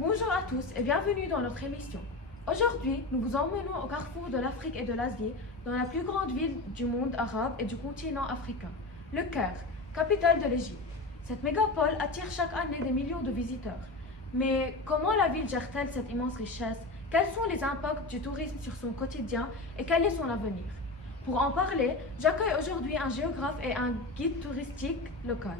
Bonjour à tous et bienvenue dans notre émission. Aujourd'hui, nous vous emmenons au carrefour de l'Afrique et de l'Asie, dans la plus grande ville du monde arabe et du continent africain, le Caire, capitale de l'Égypte. Cette mégapole attire chaque année des millions de visiteurs. Mais comment la ville gère-t-elle cette immense richesse? Quels sont les impacts du tourisme sur son quotidien et quel est son avenir? Pour en parler, j'accueille aujourd'hui un géographe et un guide touristique local.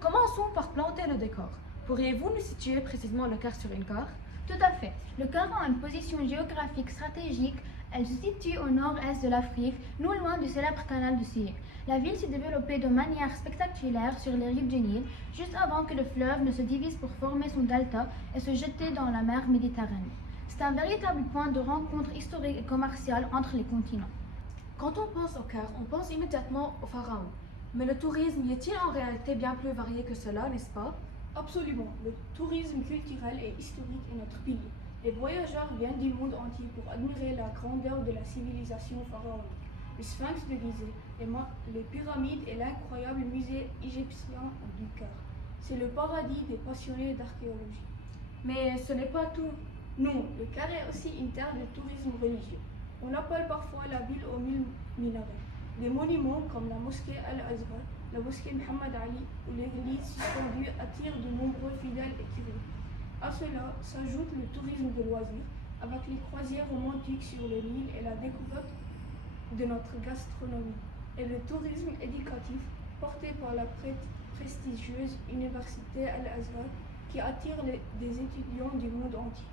Commençons par planter le décor. Pourriez-vous nous situer précisément le Caire sur une carte? Tout à fait. Le Caire a une position géographique stratégique. Elle se situe au nord-est de l'Afrique, non loin du célèbre canal de Suez. La ville s'est développée de manière spectaculaire sur les rives du Nil, juste avant que le fleuve ne se divise pour former son delta et se jeter dans la mer Méditerranée. C'est un véritable point de rencontre historique et commercial entre les continents. Quand on pense au Caire, on pense immédiatement au pharaon. Mais le tourisme y est-il en réalité bien plus varié que cela, n'est-ce pas? Absolument. Le tourisme culturel et historique est notre pilier. Les voyageurs viennent du monde entier pour admirer la grandeur de la civilisation pharaonique, le Sphinx de Gizeh, les pyramides et l'incroyable musée égyptien du Caire. C'est le paradis des passionnés d'archéologie. Mais ce n'est pas tout. Non, le Caire est aussi une terre de tourisme religieux. On appelle parfois la ville aux mille minarets. Des monuments comme la mosquée Al-Azhar, la mosquée Mohammed Ali ou l'église suspendue attirent de nombreux fidèles et curieux. À cela s'ajoute le tourisme de loisirs, avec les croisières romantiques sur le Nil et la découverte de notre gastronomie, et le tourisme éducatif porté par la prestigieuse université Al-Azhar qui attire des étudiants du monde entier.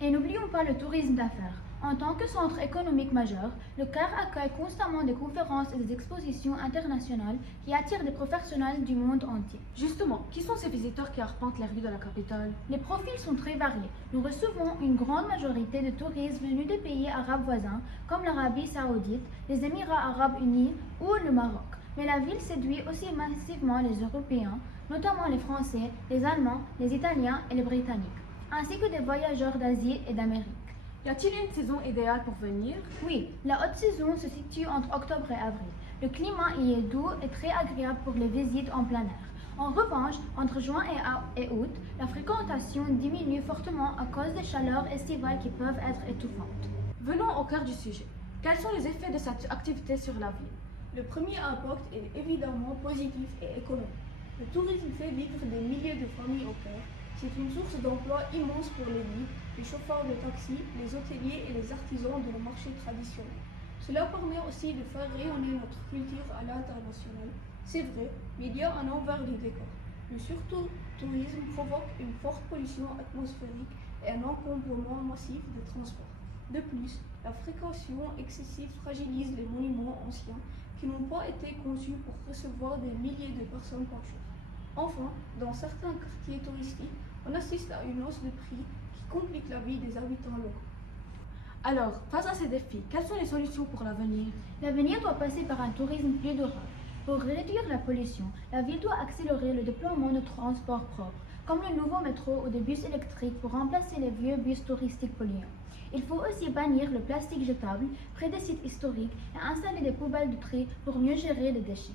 Et n'oublions pas le tourisme d'affaires. En tant que centre économique majeur, le Caire accueille constamment des conférences et des expositions internationales qui attirent des professionnels du monde entier. Justement, qui sont ces visiteurs qui arpentent les rues de la capitale? Les profils sont très variés. Nous recevons une grande majorité de touristes venus des pays arabes voisins, comme l'Arabie saoudite, les Émirats arabes unis ou le Maroc. Mais la ville séduit aussi massivement les Européens, notamment les Français, les Allemands, les Italiens et les Britanniques, ainsi que des voyageurs d'Asie et d'Amérique. Y a-t-il une saison idéale pour venir? Oui, la haute saison se situe entre octobre et avril. Le climat y est doux et très agréable pour les visites en plein air. En revanche, entre juin et août, la fréquentation diminue fortement à cause des chaleurs estivales qui peuvent être étouffantes. Venons au cœur du sujet. Quels sont les effets de cette activité sur la ville? Le premier impact est évidemment positif et économique. Le tourisme fait vivre des milliers de familles au Caire. C'est une source d'emploi immense pour les guides, les chauffeurs de taxi, les hôteliers et les artisans de nos marchés traditionnels. Cela permet aussi de faire rayonner notre culture à l'international. C'est vrai, mais il y a un envers du décor. Le surtourisme provoque une forte pollution atmosphérique et un encombrement massif des transports. De plus, la fréquentation excessive fragilise les monuments anciens qui n'ont pas été conçus pour recevoir des milliers de personnes par jour. Enfin, dans certains quartiers touristiques, on assiste à une hausse de prix qui complique la vie des habitants locaux. Alors, face à ces défis, quelles sont les solutions pour l'avenir? L'avenir doit passer par un tourisme plus durable. Pour réduire la pollution, la ville doit accélérer le déploiement de transports propres, comme le nouveau métro ou des bus électriques pour remplacer les vieux bus touristiques polluants. Il faut aussi bannir le plastique jetable près des sites historiques et installer des poubelles de tri pour mieux gérer les déchets.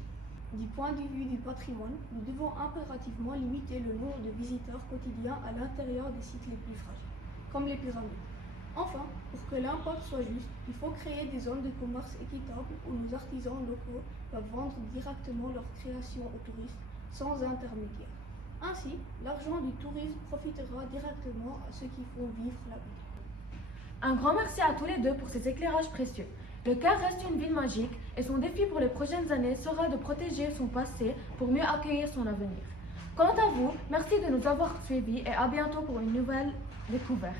Du point de vue du patrimoine, nous devons impérativement limiter le nombre de visiteurs quotidiens à l'intérieur des sites les plus fragiles, comme les pyramides. Enfin, pour que l'impact soit juste, il faut créer des zones de commerce équitables où nos artisans locaux peuvent vendre directement leurs créations aux touristes sans intermédiaire. Ainsi, l'argent du tourisme profitera directement à ceux qui font vivre la ville. Un grand merci à tous les deux pour ces éclairages précieux. Le Caire reste une ville magique et son défi pour les prochaines années sera de protéger son passé pour mieux accueillir son avenir. Quant à vous, merci de nous avoir suivis et à bientôt pour une nouvelle découverte.